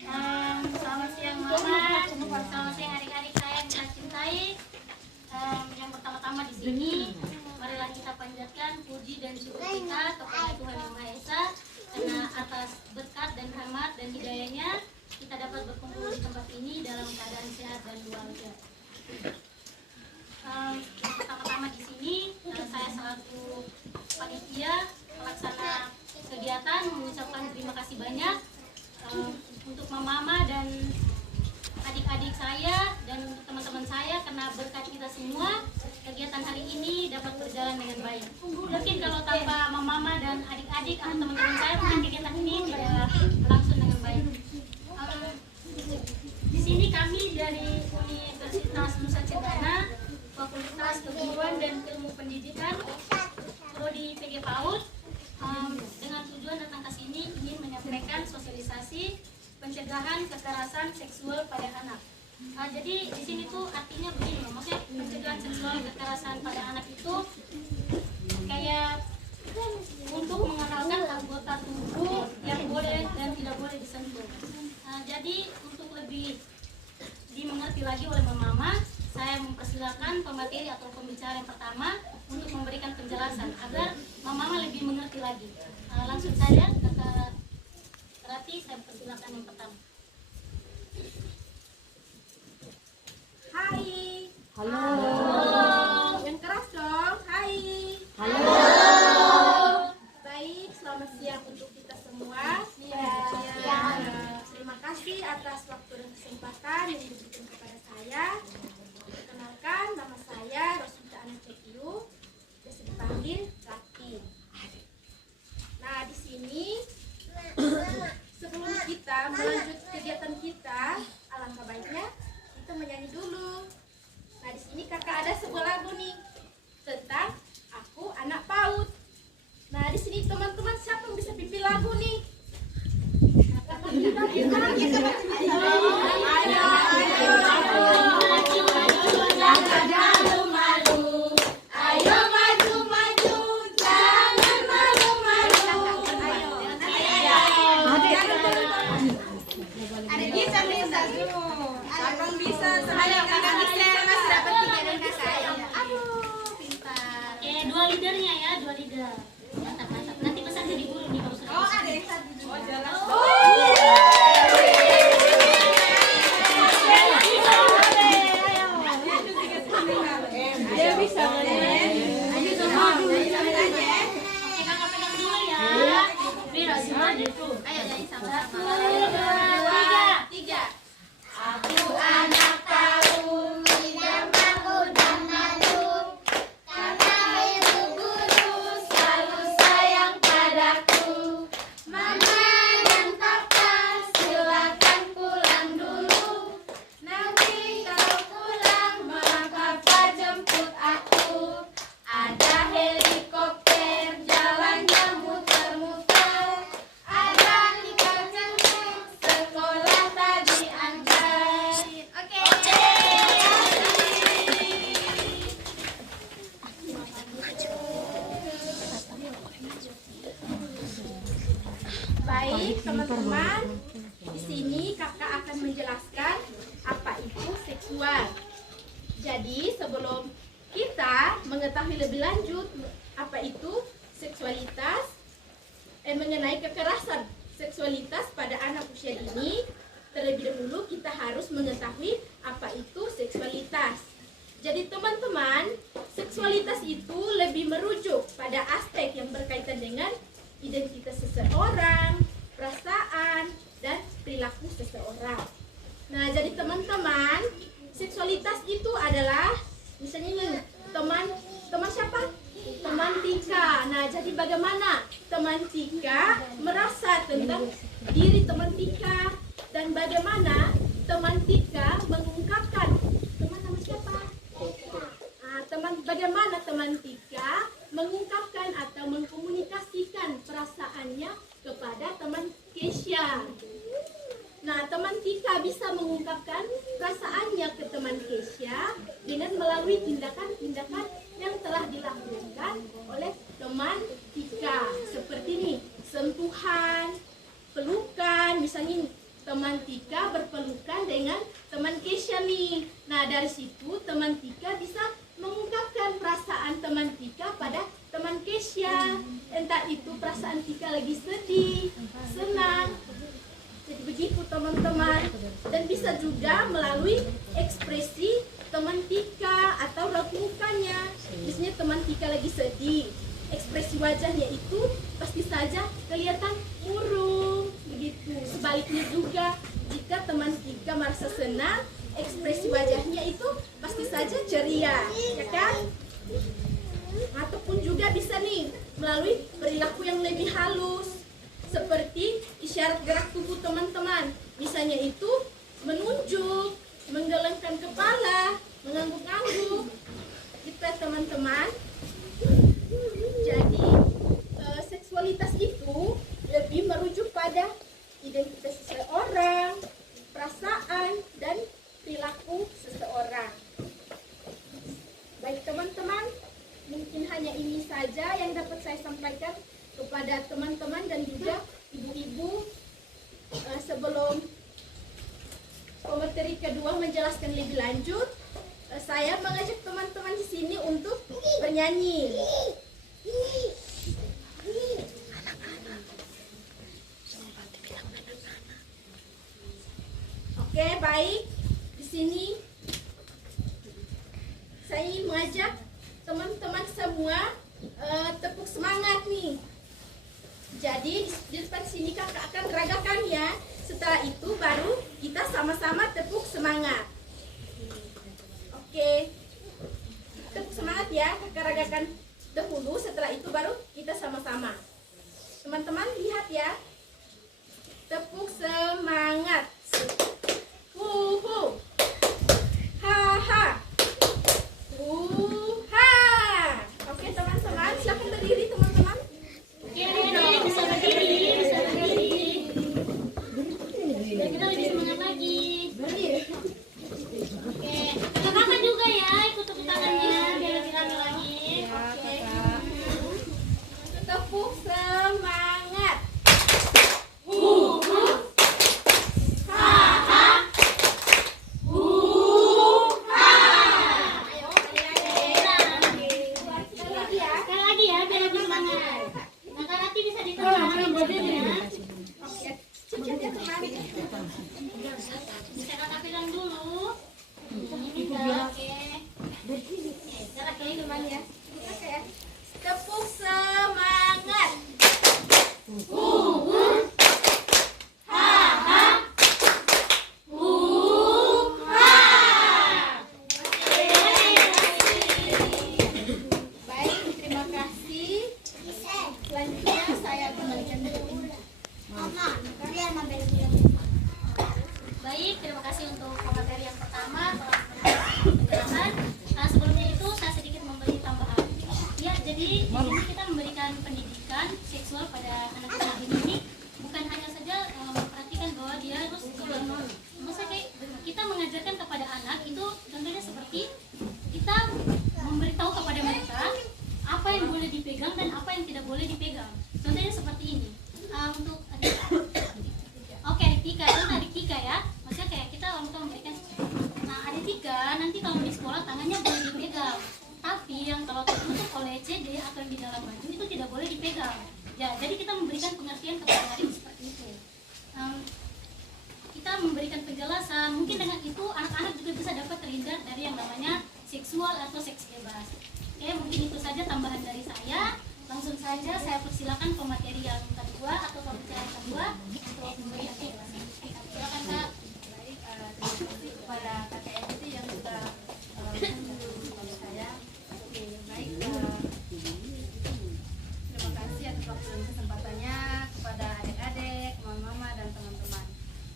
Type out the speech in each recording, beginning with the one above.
Selamat siang Mama, selamat siang adik-adik saya yang saya cintai. Yang pertama-tama di sini, marilah kita panjatkan puji dan syukur kita kepada Tuhan Yang Maha Esa, karena atas berkat dan rahmat dan hidayahnya kita dapat berkumpul di tempat ini dalam keadaan sehat dan walafiat. Yang pertama-tama di sini, saya selaku panitia pelaksana kegiatan mengucapkan terima kasih banyak untuk mama dan adik-adik saya dan untuk teman-teman saya, karena berkat kita semua kegiatan hari ini dapat berjalan dengan baik. Mungkin kalau tanpa mama dan adik-adik atau teman-teman saya, mungkin kegiatan ini tidak berlangsung dengan baik. Di sini kami dari Universitas Nusa Cendana, Fakultas Keguruan dan Ilmu Pendidikan, Prodi PG PAUD, dengan tujuan datang ke sini ingin menyampaikan sosialisasi pencegahan kekerasan seksual pada anak. Jadi di sini tuh artinya begini, maksudnya pencegahan seksual kekerasan pada anak itu kayak untuk mengenalkan anggota tubuh yang boleh dan tidak boleh disentuh. Jadi untuk lebih dimengerti lagi oleh mama, saya mempersilakan pemateri atau pembicara yang pertama untuk memberikan penjelasan agar mama lebih mengerti lagi. Langsung saja Kakak Rati, saya persilakan yang pertama. Hai. Halo. Halo. Yang keras dong. Hai. Halo. Baik, selamat siang untuk kita semua. Dan terima kasih atas waktu dan kesempatan yang diberikan kepada saya. Perkenalkan, nama saya Rosita Anacekiu, biasa dipanggil Rati. Nah, di sini sebelum kita melanjut kegiatan kita, alangkah baiknya kita menyanyi dulu. Nah, di sini kakak ada sebuah lagu nih tentang Aku Anak PAUD. Nah, di sini teman-teman siapa yang bisa pimpin lagu nih? Dua leadernya ya, dua leader. Mantap. Nanti pesan jadi guru nih kalau sudah. Oh, ada yang satu. Oh, jelas. Dia bisa main. Ayo semua dulu. Kakak pegang dulu ya. Biro semua itu. Ayo jadi sama-sama. 1, 2, 3. Aku anak PAUD, tidak malu dan malu, karena ibu guru selalu sayang padaku. Mama dan papa silakan pulang dulu, nanti kalau pulang mama papa jemput aku. Ada helikopter jalannya muter-muter, ada ikan cengkeh sekolah tadi antar. Oke. Baik teman-teman, di sini kakak akan menjelaskan apa itu seksual. Jadi sebelum kita mengetahui lebih lanjut apa itu seksualitas, mengenai kekerasan seksualitas pada anak usia dini, terlebih dahulu kita harus mengetahui apa itu seksualitas. Jadi teman-teman, seksualitas itu lebih merujuk pada aspek yang berkaitan dengan identitas seseorang, perasaan, dan perilaku seseorang. Nah, jadi teman-teman, seksualitas itu adalah misalnya ini, teman siapa? Teman Tika. Nah, jadi bagaimana teman Tika merasa tentang diri teman Tika, dan bagaimana teman Tika mengungkapkan teman nama siapa? Bagaimana teman Tika mengungkapkan atau mengkomunikasikan perasaannya kepada teman Kesha. Nah, teman Tika bisa mengungkapkan perasaannya ke teman Kesha dengan melalui tindakan-tindakan yang telah dilakukan oleh teman Tika. Seperti ini, sentuhan, pelukan, misalnya teman teman Tika berpelukan dengan teman Kesha nih. Nah, dari situ teman Tika bisa mengungkapkan perasaan teman Tika pada teman Kesha. Entah itu perasaan Tika lagi sedih, senang. Jadi begitu teman-teman. Dan bisa juga melalui ekspresi teman Tika atau raut mukanya. Misalnya teman Tika lagi sedih, ekspresi wajahnya itu pasti saja kelihatan murung begitu. Sebaliknya juga jika teman Tika merasa senang, ekspresi wajahnya itu pasti saja ceria, ya kan? Ataupun juga bisa nih melalui perilaku yang lebih halus seperti isyarat gerak tubuh teman-teman. Misalnya itu menunjuk, menggelengkan kepala, mengangguk-angguk. Gitu ya teman-teman. Jadi seksualitas itu lebih merujuk pada identitas seseorang, perasaan, dan perilaku seseorang. Baik teman-teman, mungkin hanya ini saja yang dapat saya sampaikan kepada teman-teman dan juga ibu-ibu sebelum pemateri kedua menjelaskan lebih lanjut. Saya mengajak teman-teman di sini untuk bernyanyi. Oke, baik. Di sini saya ingin mengajak teman-teman semua tepuk semangat nih. Jadi di depan sini kakak akan geragakan ya. Setelah itu baru kita sama-sama tepuk semangat. Oke. Tepuk semangat ya, kakak ragakan dahulu. Setelah itu baru kita sama-sama. Teman-teman lihat ya. Tepuk semangat. Huhu. Ha-ha. Ha. Oke teman-teman, silakan berdiri teman-teman. Oke, adik-adik bisa berdiri, bisa berdiri. Biar kita lebih semangat lagi. Berdiri. Oke, kakak juga ya, ikut tepuk tangannya biar lebih rame lagi. Oke. Tepuk semangat. Ayo, sekali lagi ya. Sekali lagi ya, biar lebih semangat. Nah, Kak Rati bisa ditolong ya. Oke, cepat ya teman. Bisa kakak pegang dulu. Oke. Oke teman ya. Oke ya. Tepuk semangat. Baik, terima kasih. Selanjutnya saya kembalikan dulu. Baik, terima kasih untuk materi yang pertama telah memberikan penjelasan. Nah, sebelumnya itu saya sedikit memberi tambahan. Ya, jadi di sini kita memberikan pendidikan seksual pada anak-anak ini bukan hanya saja memperhatikan bahwa dia harus masa kayak kita mengajarkan kepada anak itu contohnya seperti kita memberitahu kepada mereka apa yang boleh dipegang dan apa yang tidak boleh dipegang. Contohnya seperti ini. Untuk oke, adik Tika, itu adik Tika ya. Maksudnya kayak kita orang tua memberikan. Nah, adik Tika nanti kalau di sekolah tangannya boleh dipegang. Tapi yang kalau tertutup oleh CD atau yang di dalam baju itu tidak boleh dipegang. Ya, jadi kita memberikan pengertian kepada adik seperti itu. Kita memberikan penjelasan. Mungkin dengan itu anak-anak juga bisa dapat terhindar dari yang namanya seksual atau seks bebas. Oke, mungkin itu saja tambahan dari saya. Langsung saja saya persilakan pemateri yang kedua atau pembicaraan kedua untuk memberikan penjelasan. Silakan Kak. Baik, terima kasih kepada Kakak Esti yang sudah kepada saya. Oke, baik. Terima kasih atas waktu dan kesempatannya kepada adik-adik, mama-mama dan teman-teman.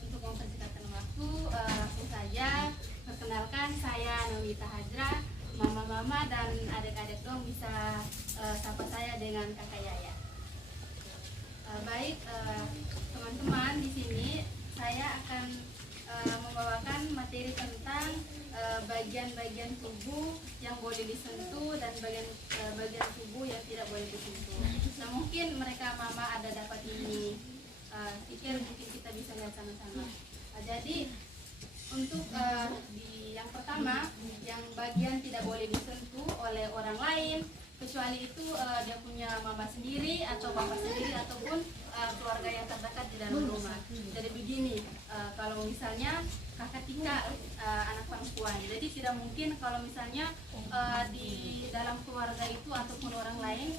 Untuk mempersingkatkan waktu, langsung saja perkenalkan saya Nawita Hajra. Mama-mama dan adik-adik dong bisa sapa saya dengan Kakak Yaya. Baik, teman-teman, di sini saya akan membawakan materi tentang bagian-bagian tubuh yang boleh disentuh dan bagian tubuh yang tidak boleh disentuh. Nah, mungkin mereka mama ada dapat ini pikir mungkin kita bisa lihat sama-sama. Jadi untuk di yang pertama, yang bagian tidak boleh disentuh oleh orang lain kecuali itu dia punya mama sendiri atau bapak sendiri ataupun keluarga yang terdekat di dalam rumah. Jadi begini, kalau misalnya kakak tinggal anak perempuan, jadi tidak mungkin kalau misalnya di dalam keluarga itu ataupun orang lain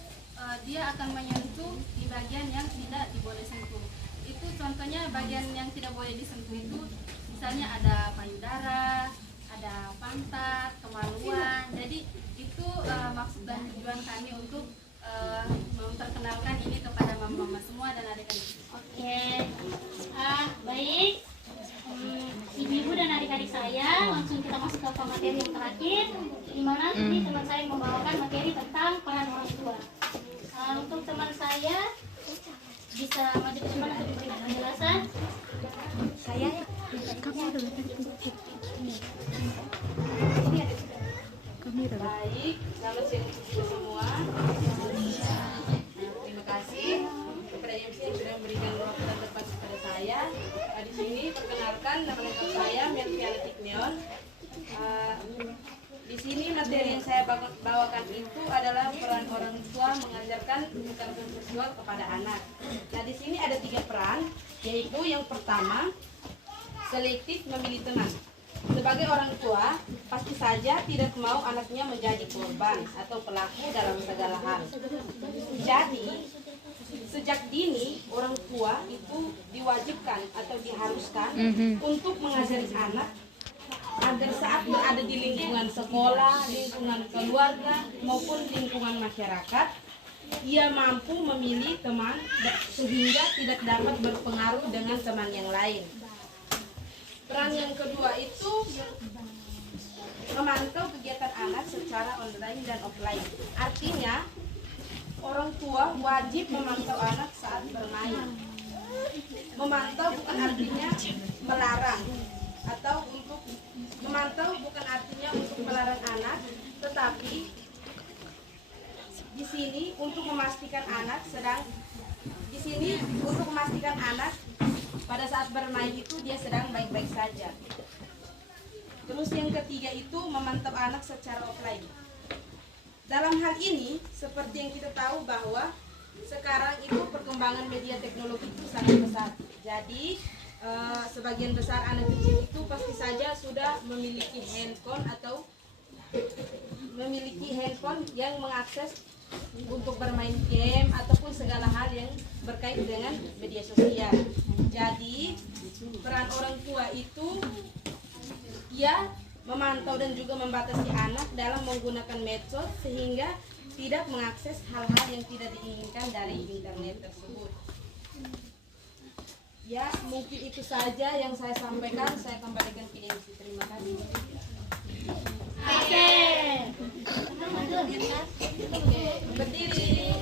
dia akan menyentuh di bagian yang tidak diboleh sentuh. Itu contohnya bagian yang tidak boleh disentuh itu misalnya ada payudara, ada pantat, kemaluan. Jadi itu maksud dan tujuan kami untuk memperkenalkan ini kepada mama-mama semua dan adik-adik. Oke, baik. Ibu-ibu dan adik-adik saya, langsung kita masuk ke materi yang terakhir, di mana ini teman saya membawakan materi tentang peran orang tua. Untuk teman saya bisa maju ke depan untuk memberikan penjelasan. Saya Baik, selamat siang semua. Terima kasih kepada MC yang sudah memberikan waktu dan tempat kepada saya. Di sini perkenalkan nama lengkap saya Melviana Tikneon. Di sini materi yang saya bawakan itu adalah peran orang tua mengajarkan kekerasan seksual kepada anak. Nah, di sini ada 3 peran, yaitu yang pertama selektif memilih teman. Sebagai orang tua, pasti saja tidak mau anaknya menjadi korban atau pelaku dalam segala hal. Jadi, sejak dini orang tua itu diwajibkan atau diharuskan untuk mengajari anak agar saat berada di lingkungan sekolah, lingkungan keluarga, maupun lingkungan masyarakat, ia mampu memilih teman sehingga tidak dapat berpengaruh dengan teman yang lain. Peran yang kedua itu memantau kegiatan anak secara online dan offline. Artinya, orang tua wajib memantau anak saat bermain. Memantau bukan artinya melarang, atau untuk memantau bukan artinya untuk melarang anak, tetapi di sini untuk memastikan anak pada saat bermain itu dia sedang baik-baik saja. Terus yang ketiga itu memantau anak secara offline. Dalam hal ini, seperti yang kita tahu bahwa sekarang itu perkembangan media teknologi itu sangat pesat. Jadi sebagian besar anak kecil itu pasti saja sudah memiliki handphone atau memiliki handphone yang mengakses untuk bermain game ataupun segala hal yang berkait dengan media sosial. Jadi peran orang tua itu ia memantau dan juga membatasi anak dalam menggunakan medsos sehingga tidak mengakses hal-hal yang tidak diinginkan dari internet tersebut. Ya, mungkin itu saja yang saya sampaikan. Saya kembalikan ke MC. Terima kasih. Oke, berdiri.